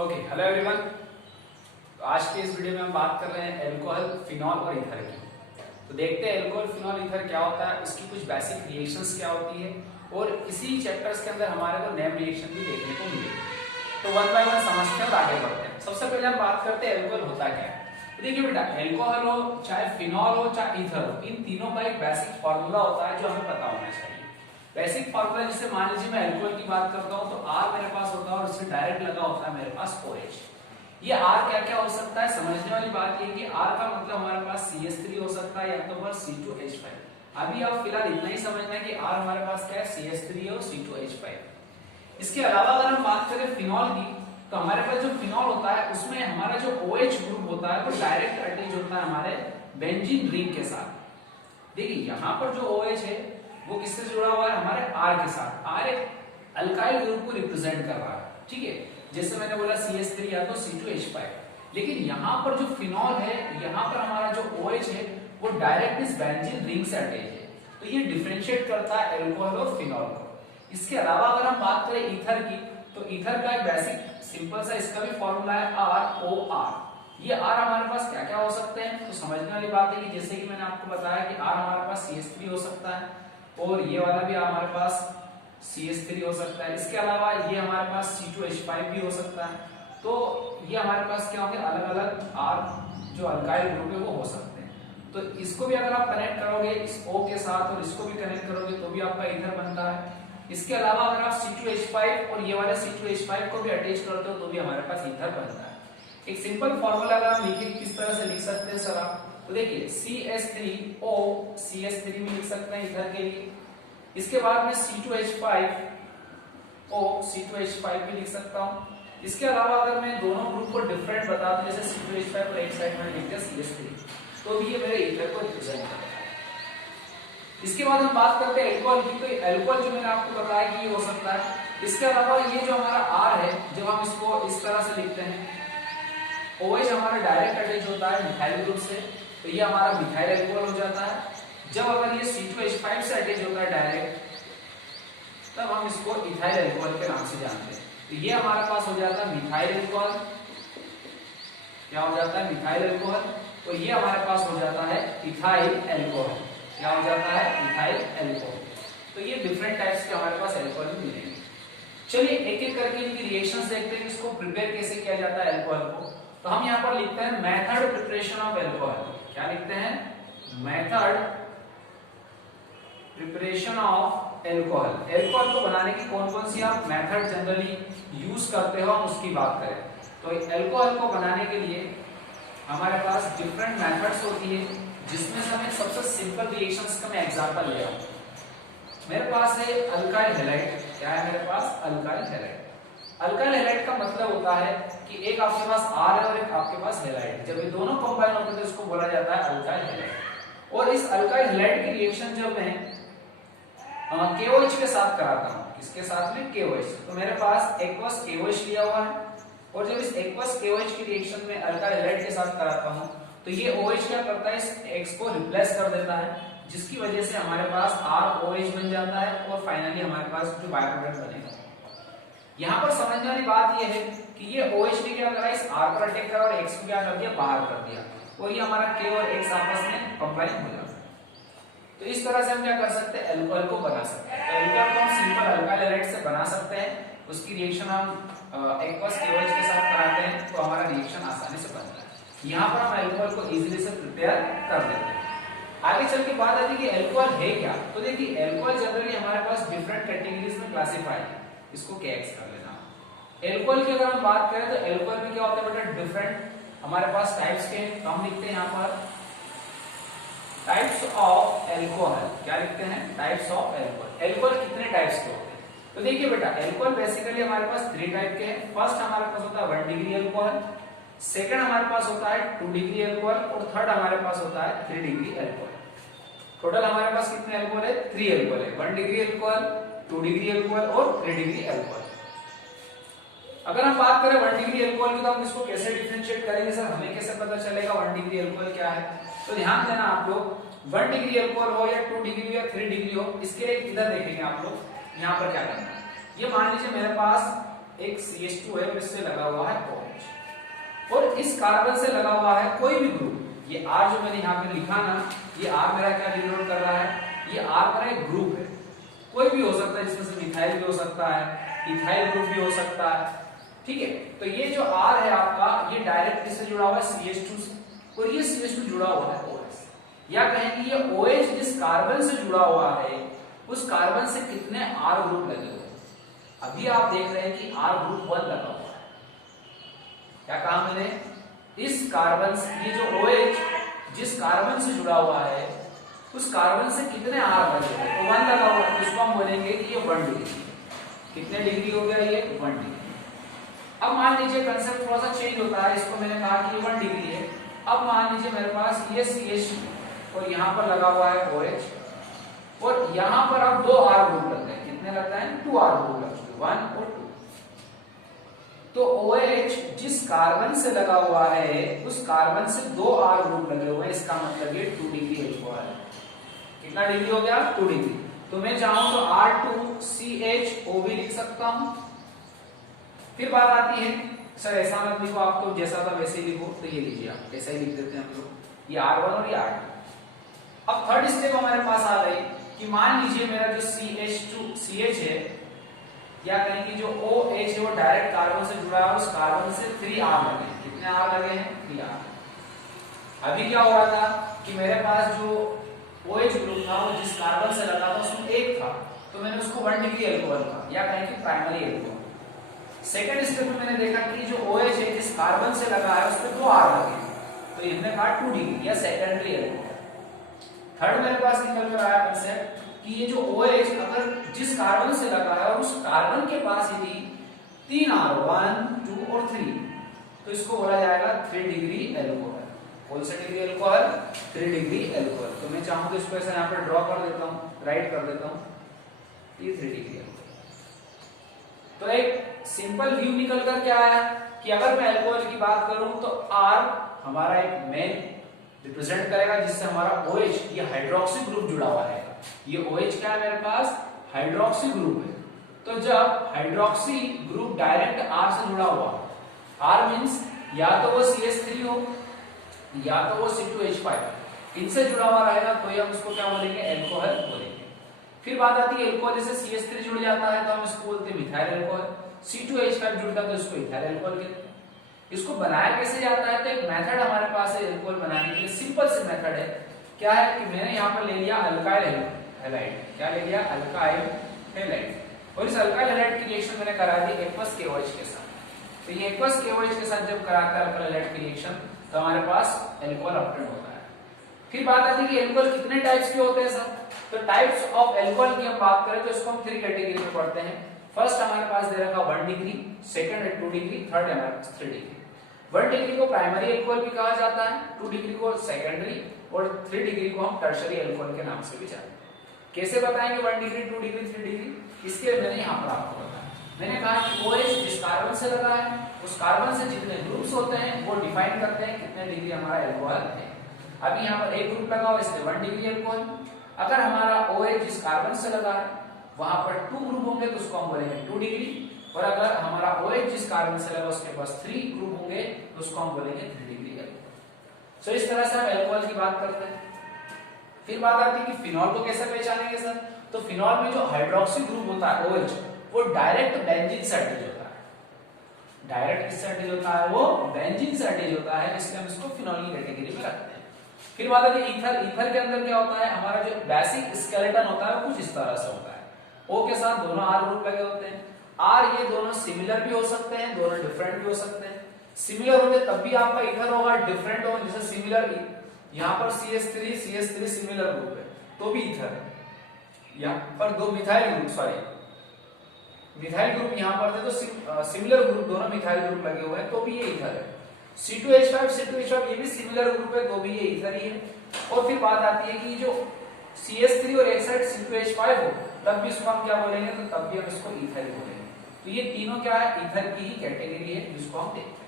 Okay, hello everyone. तो आज के इस वीडियो में हम बात कर रहे हैं एल्कोहल, फिनॉल और ईथर की। तो देखते हैं एल्कोहल, फिनॉल, ईथर क्या होता है, इसकी कुछ बेसिक रिएक्शंस क्या होती है और इसी चैप्टर्स के अंदर हमारे को नेम रिएक्शन भी देखने को मिलेगी। तो वन बाय वन समझते हैं और आगे बढ़ते हैं। सबसे पहले हम बात करते हैं एल्कोहल होता क्या है। तो देखिए बेटा, एल्कोहल हो चाहे फिनॉल हो चाहे ईथर हो, इन तीनों का एक बेसिक फॉर्मूला होता है जो हमें पता होना चाहिए। बेसिक फॉर्मूला, जैसे मान लीजिए मैं अल्कोहल की बात करता हूं तो R मेरे पास होता है और इससे डायरेक्ट लगा होता है मेरे पास OH। ये R क्या क्या हो सकता है, समझने वाली बात ये कि R का मतलब हमारे पास CH3 हो सकता है या तो फिर C2H5। अभी आप फिलहाल इतना ही समझना है कि R हमारे पास क्या है, CH3 और C2H5। इसके अलावा अगर हम बात करें फिनॉल की, तो हमारे पास जो फिनॉल होता है उसमें हमारा जो OH ग्रुप होता है वो डायरेक्ट अटैच होता है हमारे बेंजीन रिंग के साथ। देखिए यहाँ पर जो OH है वो किससे जुड़ा हुआ है, हमारे R के साथ। R एक अल्काइल ग्रुप को रिप्रेजेंट कर रहा है, ठीक है। जैसे मैंने बोला CH3 या तो C2H5। लेकिन यहाँ पर जो फिनॉल है, यहाँ पर हमारा जो OH है वो डायरेक्ट इस बेंजीन रिंग से अटैच है। तो ये डिफरेंशिएट करता है एल्कोहल और फिनॉल को। इसके अलावा अगर हम बात करें ईथर की, तो ईथर का एक बेसिक सिंपल सा इसका भी फॉर्मूला है ROR। ये R हमारे पास क्या क्या हो सकते हैं, तो समझने वाली बात है कि जैसे कि मैंने आपको बताया कि R हमारे पास CH3 हो सकता है और ये वाला भी हमारे पास CH3 हो सकता है। इसके अलावा ये हमारे पास C2H5 भी हो सकता है। तो ये हमारे पास क्या होंगे, अलग अलग R जो अल्काइल ग्रुप है वो हो सकते हैं। तो इसको भी अगर आप कनेक्ट करोगे इस O के साथ और इसको भी कनेक्ट करोगे तो भी आपका ईथर बनता है। इसके अलावा अगर आप C2H5 और ये वाले C2H5 को भी अटैच करते हो तो भी हमारे पास ईथर बनता है। एक सिंपल फॉर्मूला अगर हम लिखें किस तरह से लिख सकते हैं सर आप, तो देखिए CH3O CH3 भी लिख सकते हैं ईथर के लिए। इसके बाद में C2H5O C2H5 भी लिख सकता हूं। इसके अलावा अगर मैं दोनों ग्रुप को डिफरेंट बता दूं, जैसे C2H5 और एक साइड में लिख दिया CH3, तो भी ये मेरे ईथर को रिप्रेजेंट करता है। इसके बाद हम बात करते हैं एल्कोहल की। तो एल्कोहल जो मैंने आपको बताया कि ये हो सकता है। इसके अलावा ये जो हमारा R है, जब हम इसको इस तरह से लिखते हैं, OH हमारा डायरेक्ट अटैच होता है मिथाइल ग्रुप से, तो ये हमारा मिथाइल एल्कोहल हो जाता है। जब अगर ये C2H5 से अटैच होता है डायरेक्ट, तब हम इसको इथाइल एल्कोहल के नाम से जानते हैं। तो ये हमारे पास हो जाता है मिथाइल एल्कोहल। क्या हो जाता है, मिथाइल एल्कोहल। तो ये हमारे पास हो जाता है इथाइल एल्कोहल। क्या हो जाता है, इथाइल एल्कोहल। तो ये डिफरेंट टाइप्स के हमारे पास एल्कोहल मिलेंगे। चलिए एक एक करके इनकी रिएक्शंस देखते हैं, इसको प्रिपेयर कैसे किया जाता है एल्कोहल को। तो हम यहाँ पर लिखते हैं मेथड प्रिपरेशन ऑफ एल्कोहल। क्या लिखते हैं, method preparation of alcohol. Alcohol को बनाने की कौन कौन सी आप मेथड जनरली यूज करते हो, हम उसकी बात करें तो एल्कोहल को बनाने के लिए हमारे पास डिफरेंट मेथड्स होती है, जिसमें से हमें सबसे सिंपल रिएक्शंस का मैं एग्जांपल ले रहा हूं। मेरे पास है अल्काइल हैलाइड। क्या है मेरे पास, अल्काइल हैलाइड। अल्काइल हैलाइड का मतलब होता है कि एक आपके पास R है और एक आपके पास हैलाइड। जब ये दोनों कंबाइन होते हैं तो इसको बोला जाता है अल्काइल हैलाइड। और इस अल्काइल हैलाइड की रिएक्शन जब मैं KOH के साथ कराता हूं, किसके साथ में, KOH, तो मेरे पास एक्वस KOH लिया हुआ है। और जब इस एक्वस KOH की रिएक्शन में अल्काइल हैलाइड के साथ कराता हूं तो ये OH क्या करता है, इस X को रिप्लेस कर देता है, जिसकी वजह से हमारे पास ROH बन जाता है और फाइनली हमारे पास जो बाय प्रोडक्ट बनेगा। यहाँ पर समझने वाली बात यह है कि ये OH ने क्या करा, इस R पर अटैक करा और X को क्या कर दिया, बाहर कर दिया, और ये हमारा K और X आपस में कंबाइन हो जाता है। तो इस तरह से हम क्या कर सकते हैं, एल्कोहल को बना सकते हैं। तो एल्कोहल को हम सिंपल अल्काइल हैलाइड से बना सकते हैं। उसकी रिएक्शन हम एक्वस KOH के साथ कराते हैं तो हमारा रिएक्शन आसानी से बनता है। यहाँ पर हम एल्कोहल को इजीली से प्रिपेयर कर देते हैं। आगे चल के बात आती है कि एल्कोहल है क्या। तो देखिए एल्कोहल जनरली हमारे पास डिफरेंट कैटेगरीज में क्लासिफाई है, इसको KX कर लेना। एल्कोहल की अगर हम बात करें तो एल्कोहल में क्या होता है बेटा, डिफरेंट हमारे पास टाइप्स के हम लिखते हैं यहाँ पर टाइप्स ऑफ एल्कोहल। क्या लिखते हैं, टाइप्स ऑफ एल्कोहल। एल्कोहल कितने टाइप्स के होते हैं, तो देखिए बेटा एल्कोहल बेसिकली हमारे पास 3 टाइप के हैं। फर्स्ट हमारे पास होता है 1 डिग्री एल्कोहल, सेकंड हमारे पास होता है 2 डिग्री एल्कोहल और थर्ड हमारे पास होता है 3 डिग्री एल्कोहल। टोटल हमारे पास कितने एल्कोहल है, 3 एल्कोहल है, 1 डिग्री एल्कोहल, 2 डिग्री एल्कोहल और 3 डिग्री एल्कोहल। अगर हम बात करें 1 डिग्री एल्कोहल की, तो हम इसको कैसे डिफरेंशिएट करेंगे सर, हमें कैसे पता चलेगा 1 डिग्री एल्कोहल क्या है। तो ध्यान देना आप लोग, 1 डिग्री एल्कोहल हो या 2 डिग्री हो या 3 डिग्री हो, इसके लिए इधर देखेंगे आप लोग। यहाँ पर क्या करना है, ये मान लीजिए मेरे पास एक CH2 है और इससे लगा हुआ है OH, और इस कार्बन से लगा हुआ है कोई भी ग्रुप। ये R जो मैंने यहाँ पे लिखा ना, ये R मेरा क्या डिनोट कर रहा है, ये R मेरा एक ग्रुप है, कोई भी हो सकता है, जिसमें से मिथाइल भी हो सकता है, इथाइल ग्रुप भी हो सकता है, ठीक है। तो ये जो R है आपका, ये डायरेक्ट किससे जुड़ा हुआ है, CH2 से, और ये CH2 जुड़ा हुआ है OH, या कहें कि ये OH जिस कार्बन से जुड़ा हुआ है उस कार्बन से कितने R ग्रुप लगे हुए हैं। अभी आप देख रहे हैं कि R ग्रुप 1 लगा हुआ है। क्या कहा मैंने, इस कार्बन से, ये जो OH जिस कार्बन से जुड़ा हुआ है उस कार्बन से कितने R लगे हुए हैं, तो 1 लगा हुआ है, तो इसको हम बोलेंगे कि ये 1 डिग्री। कितने डिग्री हो गया, ये 1 डिग्री। अब मान लीजिए कंसेप्ट थोड़ा सा चेंज होता है, इसको मैंने कहा कि ये 1 डिग्री है। अब मान लीजिए मेरे पास ये CH और यहाँ पर लगा हुआ है OH, और यहाँ पर अब 2 R ग्रुप लगते हैं। कितने लगता है, 2 R ग्रुप लगते हैं, 1 और 2। तो OH जिस कार्बन से लगा हुआ है उस कार्बन से 2 R ग्रुप लगे हुए हैं, इसका मतलब ये 2 डिग्री अल्कोहल है। कितना डिग्री हो गया, 2 डिग्री। तो मैं चाहूं तो R2CHO भी लिख सकता हूं। फिर बात आती है, सर ऐसा मत लिखो, आप तो जैसा था वैसे ही लिखो, तो ये लीजिए आप ऐसा ही लिख देते हैं हम लोग, ये R1 और ये R2। अब थर्ड स्टेप हमारे पास आ गई कि मान लीजिए मेरा जो CH है, या कहें कि जो OH है वो डायरेक्ट कार्बन से जुड़ा है, उस कार्बन से 3 R लगे। कितने R लगे हैं, 3 R। अभी क्या हो रहा था कि मेरे पास जो OH ग्रुप था वो जिस कार्बन से लगा था उसमें 1 था, तो मैंने उसको 1 डिग्री अल्कोहल कहा, या कहें कि प्राइमरी अल्कोहल। सेकेंड स्टेप में मैंने देखा कि जो OH है जिस कार्बन से लगा है उस पर 2 R लगे, तो इनने कहा 2 डिग्री या सेकेंडरी अल्कोहल। थर्ड मेरे पास निकल कर आया कंसेप्ट कि ये जो OH अगर जिस कार्बन से लगा है और उस कार्बन के पास यदि 3 R, 1, 2 और 3, तो इसको बोला जाएगा 3 डिग्री अल्कोहल। कौन सा डिग्री अल्कोहल, 3 डिग्री अल्कोहल। तो मैं चाहूं तो इसको ऐसा यहाँ पर ड्रॉ कर देता हूँ, राइट कर देता हूँ, ये 3 डिग्री अल्कोहल। तो एक सिंपल व्यू निकल कर क्या आया कि अगर मैं अल्कोहल की बात करूं तो R हमारा एक मेन रिप्रेजेंट करेगा, जिससे हमारा OH ये हाइड्रोक्सी ग्रुप जुड़ा हुआ है। ये OH क्या है मेरे पास, हाइड्रोक्सी ग्रुप है। तो जब हाइड्रोक्सी ग्रुप डायरेक्ट R से जुड़ा हुआ, R मींस या तो वो CH3 हो या तो वो C2H5, इनसे जुड़ा हुआ रहेगा तो हम इसको क्या बोलेंगे, अल्कोहल बोलेंगे। फिर बात आती है अल्कोहल, जैसे CH3 जुड़ जाता है तो हम इसको बोलते हैं मिथाइल अल्कोहल, C2H5 जुड़ता है तो इसको इथाइल अल्कोहल कहते हैं। इसको बनाया कैसे जाता है, तो एक मेथड हमारे पास है अल्कोहल बनाने के लिए, सिंपल से मेथड है। क्या है कि मैंने यहाँ पर ले लिया अल्काइल हैलाइड, क्या ले लिया, अल्काइल हैलाइड, और इस अल्काइल हैलाइड की रिएक्शन मैंने करा दी एक्वस KOH के साथ। तो ये एक्वस KOH के साथ जब कराता है अल्काइल हैलाइड की रिएक्शन, तो हमारे पास अल्कोहल ऑब्टेन होता है। फिर बात आती है कि अल्कोहल कितने टाइप्स के होते हैं सर, तो टाइप्स ऑफ अल्कोहल की हम बात करें तो इसको हम 3 कैटेगरी में पढ़ते हैं। फर्स्ट हमारे पास दे रखा 1 डिग्री, सेकंड है 2 डिग्री, थर्ड है हमारे पास 3 डिग्री। 1 डिग्री को प्राइमरी अल्कोहल भी कहा जाता है, 2 डिग्री को सेकेंडरी, और 3 डिग्री को हम टर्शरी अल्कोहल के नाम से भी जानते हैं। कैसे बताएंगे 1 डिग्री, 2 डिग्री, 3 डिग्री, इसके लिए मैंने यहाँ पर आपको बताया। मैंने कहा कि OH जिस कार्बन से लगा है उस कार्बन से जितने ग्रुप्स होते हैं वो डिफाइन करते हैं कितने डिग्री हमारा अल्कोहल है। अभी यहाँ पर एक ग्रुप लगा हुआ, इसलिए 1 डिग्री अल्कोहल। अगर हमारा OH जिस कार्बन से लगा है वहां पर 2 ग्रुप होंगे तो उसको हम बोलेंगे 2 डिग्री, और अगर हमारा OH जिस कार्बन से लगा उसके पास 3 ग्रुप होंगे तो उसको हम बोलेंगे 3 डिग्री अल्कोहल। सो इस तरह से हम अल्कोहल की बात करते हैं। फिर बात आती है कि फिनॉल को कैसे पहचानेंगे सर, तो फिनॉल में जो हाइड्रोक्सी ग्रुप होता है OH वो डायरेक्ट बेंजीन से अटैच होता है। डायरेक्ट किससे अटैच होता है, वो बेंजीन से अटैच होता है, इसलिए हम इसको फिनॉल की कैटेगरी में रखते हैं। फिर बात आती है ईथर। ईथर के अंदर क्या होता है, हमारा जो बेसिक स्केलेटन होता है वो कुछ इस तरह से होता है। O के साथ दोनों R ग्रुप लगे होते हैं। R ये दोनों सिमिलर भी हो सकते हैं, दोनों डिफरेंट भी हो सकते हैं। सिमिलर होंगे तब भी आपका ईथर होगा, डिफरेंट होगा जैसे सिमिलर यहाँ पर CH3 सिमिलर ग्रुप है तो भी ईथर है। यहाँ पर 2 मिथाइल ग्रुप, मिथाइल ग्रुप यहाँ पर थे तो सिमिलर ग्रुप, दोनों मिथाइल ग्रुप लगे हुए हैं तो भी ये ईथर है। C2H5 ये भी सिमिलर ग्रुप है तो भी ये ईथर ही है। और फिर बात आती है कि जो CH3 और एक साइड C2H5 हो तब भी इसको हम क्या बोलेंगे, तो तब भी हम इसको ईथर ही बोलेंगे। तो ये तीनों क्या है, ईथर की ही कैटेगरी है जिसको हम देखते हैं।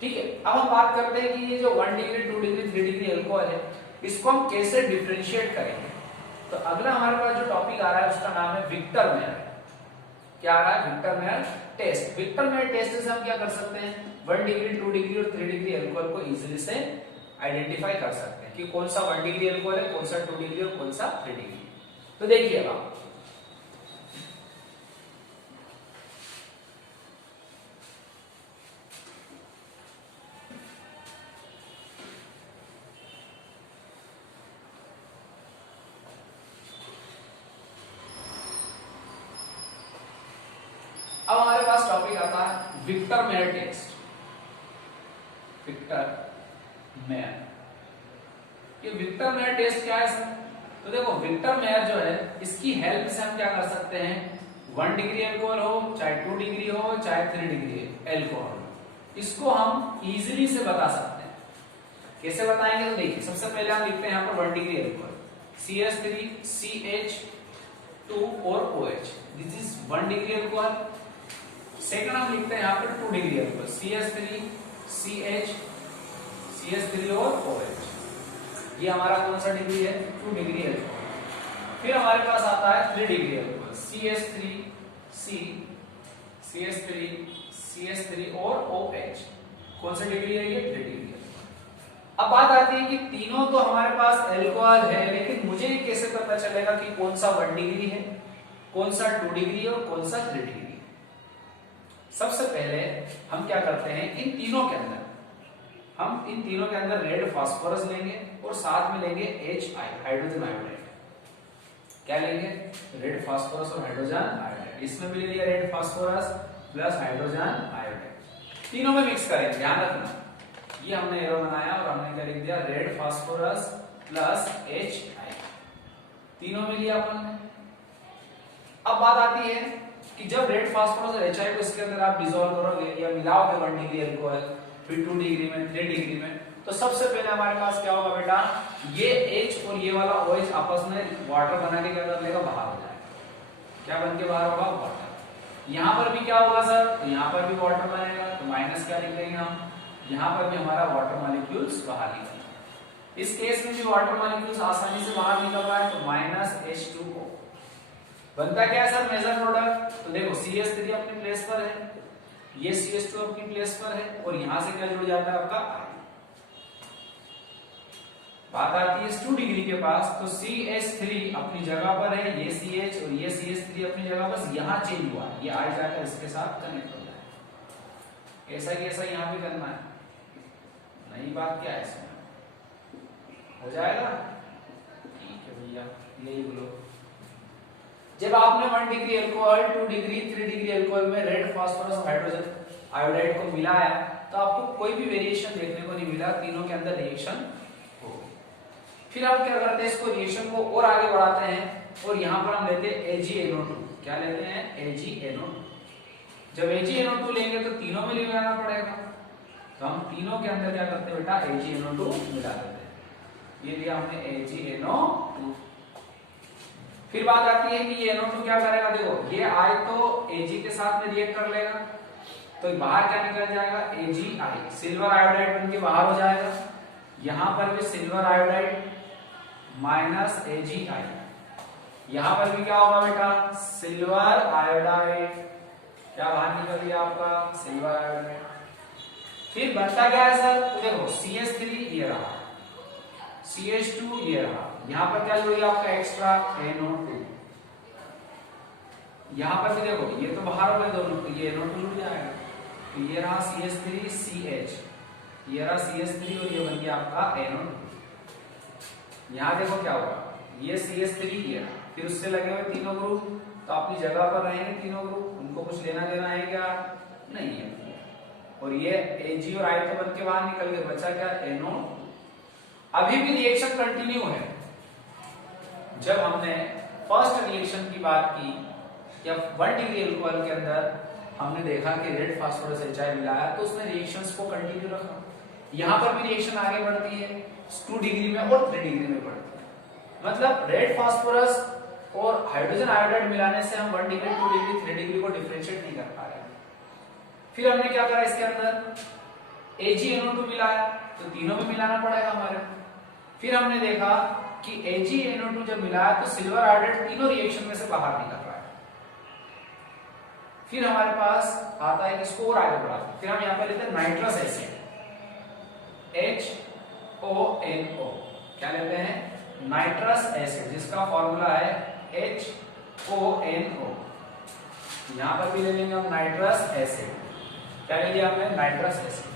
ठीक है, अब हम बात करते हैं कि ये जो 1 डिग्री, 2 डिग्री, 3 डिग्री अल्कोहल है इसको हम कैसे डिफरेंशिएट करेंगे। तो अगला हमारे पास जो टॉपिक आ रहा है उसका नाम है विक्टर मेयर। क्या आ रहा है, Victor Meyer test. Victor Meyer test से हम क्या कर सकते हैं, 1 डिग्री 2 डिग्री और 3 डिग्री अल्कोहल को इजीली से आइडेंटिफाई कर सकते हैं कि कौन सा 1 डिग्री अल्कोहल है, कौन सा 2 डिग्री और कौन सा 3 डिग्री। तो देखिए अब हमारे पास टॉपिक आता है Victor Meyer test. Victor Meyer, ये विक्टर मेयर टेस्ट क्या है सर? तो देखो विक्टर मेयर जो है इसकी हेल्प से हम क्या कर सकते हैं, 1 डिग्री अल्कोहल हो चाहे 2 डिग्री हो चाहे 3 डिग्री अल्कोहल, इसको हम इजीली से बता सकते हैं। कैसे बताएंगे, तो देखिए सबसे पहले हम लिखते हैं यहाँ पर 1 डिग्री अल्कोहल CH3 CH2 और OH, this is 1 degree alcohol. Second हम लिखते हैं यहाँ पर 2 डिग्री अल्कोहल CH3 CH3 और OH, ये हमारा कौन सा डिग्री है, 2 डिग्री अल्कोहल। फिर हमारे पास आता है 3 डिग्री अल्कोहल CH3 और OH, कौन सा डिग्री है ये, 3 डिग्री। अब बात आती है कि तीनों तो हमारे पास अल्कोहल है, लेकिन मुझे कैसे पता चलेगा कि कौन सा 1 डिग्री है, कौन सा 2 डिग्री और कौन सा 3 डिग्री। सबसे पहले हम क्या करते हैं, इन तीनों के अंदर रेड फास्फोरस लेंगे और साथ में लेंगे HI हाइड्रोजन आयोडाइड। क्या लेंगे, रेड फास्फोरस और हाइड्रोजन आयोडाइड। इसमें भी ले लिया red phosphorus plus hydrogen iodide, तीनों में मिक्स करेंगे। ध्यान रखना ये हमने एरो बनाया और हमने क्या लिख दिया, रेड फास्फोरस प्लस HI, तीनों में लिया अपन ने। अब बात आती है कि जब रेड फास्फोरस और HI को इसके अंदर आप डिसॉल्व करोगे या मिलाओगे 1 डिग्री अल्कोहल, फिर 2 डिग्री में, 3 डिग्री में, तो सबसे पहले हमारे पास क्या होगा बेटा, ये H और ये वाला OH आपस में वाटर बना के क्या कर लेगा, बाहर हो जाएगा। क्या बन के बाहर होगा, वाटर। यहाँ पर भी क्या होगा सर, तो यहाँ पर भी वाटर बनेगा, तो माइनस क्या लिख देंगे हम, यहाँ पर भी हमारा वाटर मॉलिक्यूल्स बाहर निकल। इस केस में भी वाटर मॉलिक्यूल्स आसानी से बाहर निकल रहा है, तो माइनस H2O बनता क्या है सर, मेजर प्रोडक्ट। तो देखो CH3 अपनी प्लेस पर है, ये CH2 अपनी प्लेस पर है, और यहां से क्या जुड़ जाता है आपका I। बात आती है 2 डिग्री के पास, तो CH3 अपनी जगह पर है, ये CH और ये CH3 अपनी जगह, बस यहां चेंज हुआ है, ये I जाकर इसके साथ कनेक्ट हो जाए। ऐसा ही ऐसा यहां भी करना है, नई बात क्या है इसमें, हो जाएगा, ठीक है भैया, यही बोलो। जब आपने 1 degree alcohol, 2 degree, 3 degree alcohol में रेड फास्फोरस और हाइड्रोजन आयोडाइड को मिलाया, तो आपको कोई भी वेरिएशन देखने को नहीं मिला, तीनों के अंदर रिएक्शन हो। फिर आप क्या करते हैं, इसको रिएक्शन को और आगे बढ़ाते हैं और यहां पर हम लेते हैं AgNO2। क्या लेते हैं, AgNO2। जब AgNO2 लेंगे तो तीनों में मिलाना पड़ेगा, तो हम तीनों के अंदर क्या करते हैं बेटा, AgNO2 मिला देते हैं। ये लिया हमने AgNO2। फिर बात आती है कि ये NO2 क्या करेगा, देखो ये I तो Ag के साथ में रिएक्ट कर लेगा, तो बाहर क्या निकल जाएगा, AgI, सिल्वर आयोडाइड बनके बाहर हो जाएगा। यहां पर भी सिल्वर आयोडाइड माइनस AgI, यहां पर भी क्या होगा बेटा, सिल्वर आयोडाइड, क्या बाहर निकल गया आपका, सिल्वर आयोडाइड। फिर बनता क्या है सर, तो देखो CH3 ये रहा, CH2 ये रहा, यहां पर क्या जुड़ गया आपका एक्स्ट्रा NO2। यहां पर भी देखो ये तो बाहर हो गए दोनों, तो ये NO2 जुड़ जाएगा, तो ये रहा CH3 CH, ये रहा CH3 और ये बन गया आपका NO2। यहां देखो क्या होगा, ये CH3 ये, फिर उससे लगे हुए तीनों ग्रुप, तो अपनी जगह पर रहेंगे तीनों ग्रुप, उनको कुछ लेना देना है क्या, नहीं है। और ये Ag और I तो बन के बाहर निकल गए, बचा क्या, NO। अभी भी रिएक्शन कंटिन्यू है। जब हमने फर्स्ट रिएक्शन की बात की, या 1 डिग्री अल्कोहल के अंदर हमने देखा कि रेड फास्फोरस HI मिलाया, तो उसने रिएक्शंस को कंटिन्यू रखा। यहां पर भी रिएक्शन आगे बढ़ती है, 2 डिग्री में और 3 डिग्री में बढ़ती है। मतलब रेड फास्फोरस और हाइड्रोजन आयोडाइड मिलाने से हम 1 डिग्री, 2 डिग्री, 3 डिग्री को डिफरेंशिएट नहीं कर पा रहे। फिर हमने क्या करा, इसके अंदर AgNO2 मिलाया, तो तीनों में मिलाना पड़ेगा हमारे। फिर हमने देखा कि AgNO2 जब मिलाया तो सिल्वर आयोडाइड तीनों रिएक्शन में से बाहर निकल रहा है। फिर हमारे पास आता है किसको और आगे बढ़ा, फिर हम यहाँ पे लेते हैं नाइट्रस एसिड HONO, क्या लेते हैं नाइट्रस एसिड जिसका फॉर्मूला है HONO। यहाँ पर भी ले लेंगे हम नाइट्रस एसिड, क्या ले लिया हमने नाइट्रस एसिड।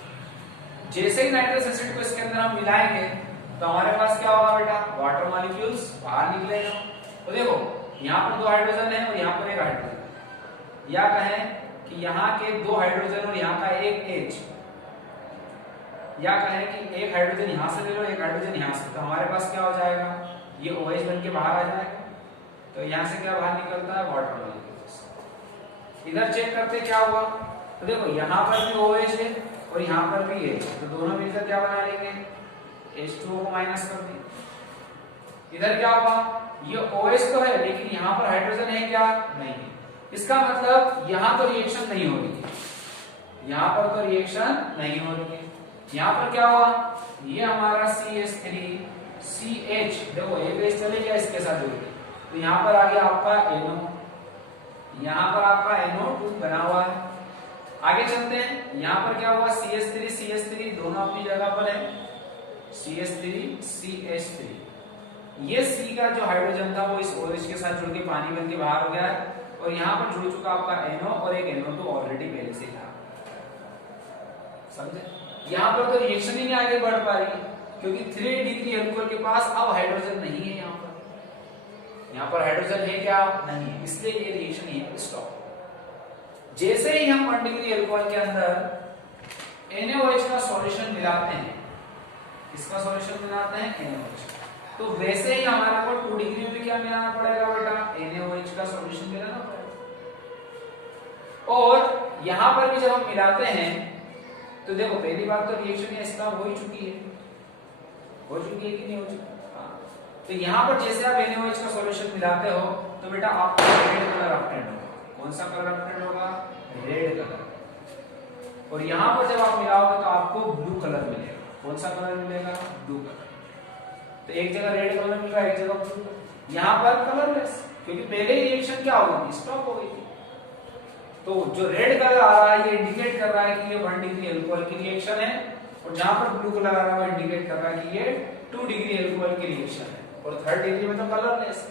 जैसे ही नाइट्रस एसिड को इसके अंदर हम मिलाएंगे तो हमारे पास क्या होगा बेटा, वाटर मॉलिक्यूल्स बाहर निकलेगा। तो देखो यहाँ पर 2 हाइड्रोजन है और यहाँ पर 1 हाइड्रोजन, या कहें कि यहाँ के 2 हाइड्रोजन और यहाँ का 1 H, या कहें कि 1 हाइड्रोजन यहाँ से ले लो 1 हाइड्रोजन यहाँ से, तो हमारे पास क्या हो जाएगा, ये OH बन के बाहर आ जाएगा। तो यहाँ से क्या बाहर निकलता है, वाटर मॉलिक्यूल्स। इधर चेक करते क्या हुआ, तो देखो यहाँ पर भी OH है और यहाँ पर भी है, तो दोनों मिलकर क्या बना लेंगे, H2O को माइनस कर दें। इधर क्या हुआ, ये OH तो है लेकिन यहाँ पर हाइड्रोजन है क्या, नहीं है। इसका मतलब यहाँ तो रिएक्शन नहीं हो रही है, यहाँ पर तो रिएक्शन नहीं हो रही है। यहाँ पर क्या हुआ, ये हमारा CH3CH, देखो ये बेस चले गया इसके साथ जुड़ के, तो यहाँ पर आ गया आपका NO, यहाँ पर आपका NO2 बना हुआ है। आगे चलते हैं, यहाँ पर क्या हुआ, CH3 दोनों अपनी जगह पर है, CH3CH3, ये C का जो हाइड्रोजन था वो इस OH के साथ जुड़ के पानी बन के बाहर हो गया है, और यहाँ पर जुड़ चुका आपका NO और एक NO2 ऑलरेडी पहले से था, समझे। यहाँ पर तो रिएक्शन ही नहीं आगे बढ़ पा रही क्योंकि 3 डिग्री अल्कोहल के पास अब हाइड्रोजन नहीं है, यहाँ पर हाइड्रोजन है क्या, नहीं है, इसलिए ये रिएक्शन ही स्टॉप। जैसे ही हम 1 डिग्री अल्कोहल के अंदर NaOH का सॉल्यूशन मिलाते हैं, इसका सॉल्यूशन मिलाते हैं NaOH, तो वैसे ही हमारे को 2 डिग्री में क्या मिलाना पड़ेगा बेटा, NaOH का सॉल्यूशन मिलाना पड़ेगा। और यहाँ पर भी जब हम मिलाते हैं तो देखो पहली बार तो रिएक्शन इसका हो ही चुकी है, हो चुकी है कि नहीं हो चुकी। तो यहाँ पर जैसे आप NaOH का सॉल्यूशन मिलाते हो तो बेटा आपका रेड कलर ऑब्टेन होगा। कौन सा कलर ऑब्टेन होगा, रेड कलर। और यहाँ पर जब आप मिलाओगे तो आपको ब्लू कलर मिलेगा। कौन सा कलर मिलेगा, ब्लू कलर। तो एक जगह रेड कलर मिल रहा है, एक जगह ब्लू। यहाँ पर कलरलेस, क्योंकि पहले ही रिएक्शन क्या हो गई, स्टॉप हो गई थी। तो जो रेड कलर आ रहा है ये इंडिकेट कर रहा है कि ये 1 डिग्री अल्कोहल की रिएक्शन है, और जहां पर ब्लू कलर आ रहा है वो इंडिकेट कर रहा है कि ये 2 डिग्री अल्कोहल की रिएक्शन है, और 3rd डिग्री में तो कलरलेस है।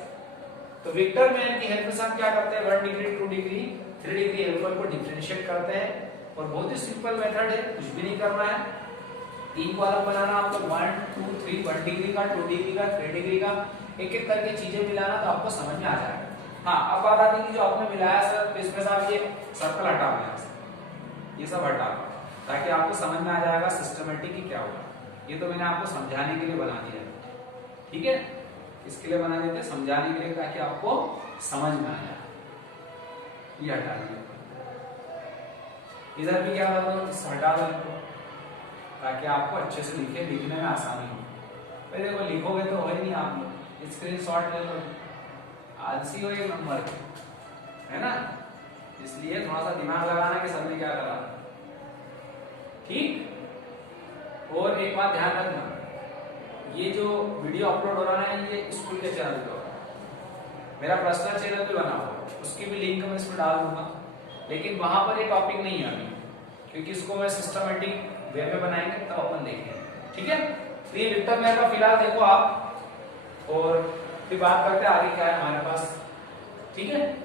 तो विक्टर मैन की हेल्प से हम क्या करते हैं, 1 डिग्री 2 डिग्री 3 डिग्री अल्कोहल को डिफरेंशिएट करते हैं, और बहुत ही सिंपल मेथड है, कुछ भी नहीं करना है। 3 कॉलम बनाना आपको, 1 2 3, 1 डिग्री का, 2 डिग्री का, 3 डिग्री का, एक एक करके चीजें मिलाना, तो आपको समझ में आ जाएगा। हाँ, अब बात आती है कि जो आपने मिलाया सर, तो इसमें से आप ये सर्कल हटा दें, ये सब हटा दो, ताकि आपको समझ में आ जाएगा सिस्टमेटिक क्या होगा। ये तो मैंने आपको समझाने के लिए बना दिया है, ठीक है। इसके लिए बना देते हैं, समझाने के लिए, ताकि आपको समझ में आ जाए। ये हटा दिया, इधर भी क्या होगा, हटा दो, ताकि आपको अच्छे से लिखने में आसानी हो। पहले देखो लिखोगे तो हो ही नहीं, आप लोग स्क्रीनशॉट ले लो, आलसी हो एक नंबर, है ना। इसलिए थोड़ा सा दिमाग लगाना कि सर ने क्या करा, ठीक। और एक बात ध्यान रखना, ये जो वीडियो अपलोड हो रहा है ये स्कूल के चैनल पे हो रहा है, मेरा पर्सनल चैनल भी बना हुआ है, उसकी भी लिंक मैं इसमें डाल दूंगा, लेकिन वहां पर ये टॉपिक नहीं है अभी, क्योंकि इसको मैं सिस्टमेटिक वे में बनाएंगे तब अपन देखेंगे, ठीक है। तो ये विक्टर मैन का फिलहाल देखो आप, और फिर बात करते हैं आगे क्या है हमारे पास, ठीक है।